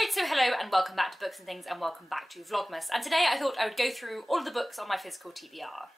Right, so hello and welcome back to Books and Things and welcome back to Vlogmas. And today I thought I would go through all of the books on my physical TBR.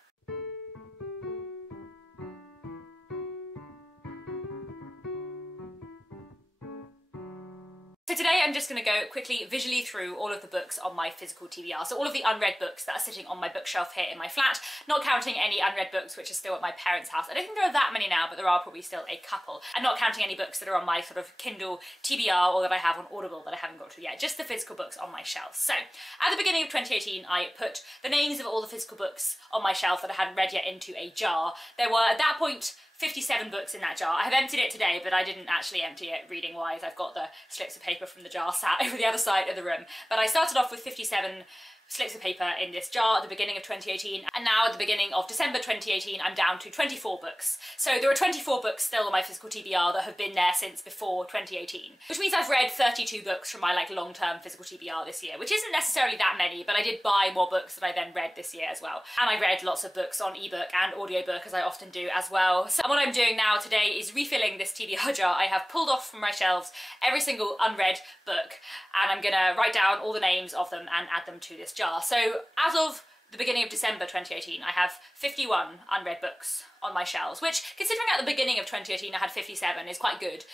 So today I'm just going to go quickly visually through all of the books on my physical TBR. So all of the unread books that are sitting on my bookshelf here in my flat, not counting any unread books which are still at my parents' house. I don't think there are that many now, but there are probably still a couple. And not counting any books that are on my sort of Kindle TBR or that I have on Audible that I haven't got to yet. Just the physical books on my shelf. So at the beginning of 2018 I put the names of all the physical books on my shelf that I hadn't read yet into a jar. There were at that point 57 books in that jar. I have emptied it today, but I didn't actually empty it reading wise. I've got the slips of paper from the jar sat over the other side of the room. But I started off with 57 slips of paper in this jar at the beginning of 2018, and now at the beginning of December 2018 I'm down to 24 books. So there are 24 books still on my physical TBR that have been there since before 2018, which means I've read 32 books from my long-term physical TBR this year, which isn't necessarily that many, but I did buy more books that I then read this year as well. And I read lots of books on ebook and audiobook, as I often do as well. So what I'm doing now today is refilling this TBR jar. I have pulled off from my shelves every single unread book, and I'm gonna write down all the names of them and add them to this jar. So as of the beginning of December 2018, I have 51 unread books on my shelves, which, considering at the beginning of 2018 I had 57, is quite good.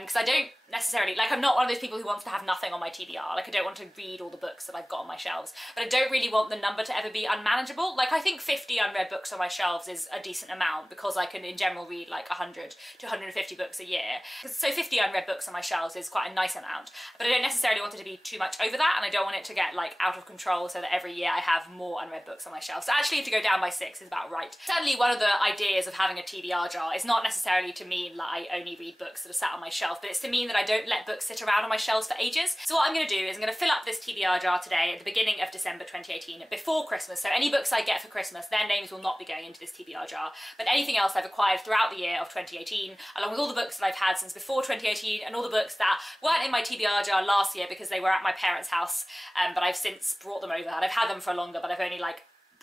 Because I don't necessarily, I'm not one of those people who wants to have nothing on my TBR. I don't want to read all the books that I've got on my shelves, but I don't really want the number to ever be unmanageable. I think 50 unread books on my shelves is a decent amount, because I can in general read 100 to 150 books a year. So 50 unread books on my shelves is quite a nice amount, but I don't necessarily want it to be too much over that, and I don't want it to get out of control so that every year I have more unread books on my shelves. So actually to go down by 6 is about right. Certainly one of the ideas of having a TBR jar is not necessarily to mean that I only read books that are sat on my shelf, but it's to mean that I don't let books sit around on my shelves for ages. So what I'm going to do is I'm going to fill up this TBR jar today at the beginning of December 2018, before Christmas. So any books I get for Christmas, their names will not be going into this TBR jar, but anything else I've acquired throughout the year of 2018, along with all the books that I've had since before 2018, and all the books that weren't in my TBR jar last year because they were at my parents' house, but I've since brought them over, and I've had them for longer, but I've only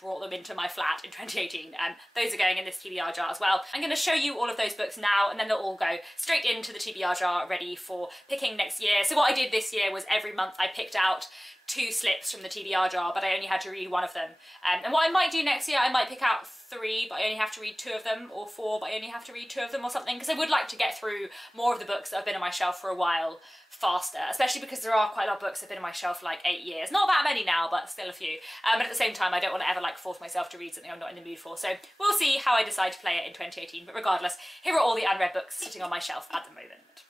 brought them into my flat in 2018, and those are going in this TBR jar as well. I'm going to show you all of those books now, and then they'll all go straight into the TBR jar ready for picking next year. So what I did this year was every month I picked out 2 slips from the TBR jar, but I only had to read one of them. And what I might do next year, I might pick out 3, but I only have to read 2 of them, or 4, but I only have to read 2 of them or something, because I would like to get through more of the books that have been on my shelf for a while faster, especially because there are quite a lot of books that have been on my shelf for 8 years. Not that many now, but still a few. But at the same time, I don't want to ever force myself to read something I'm not in the mood for. So we'll see how I decide to play it in 2018, but regardless, here are all the unread books sitting on my shelf at the moment.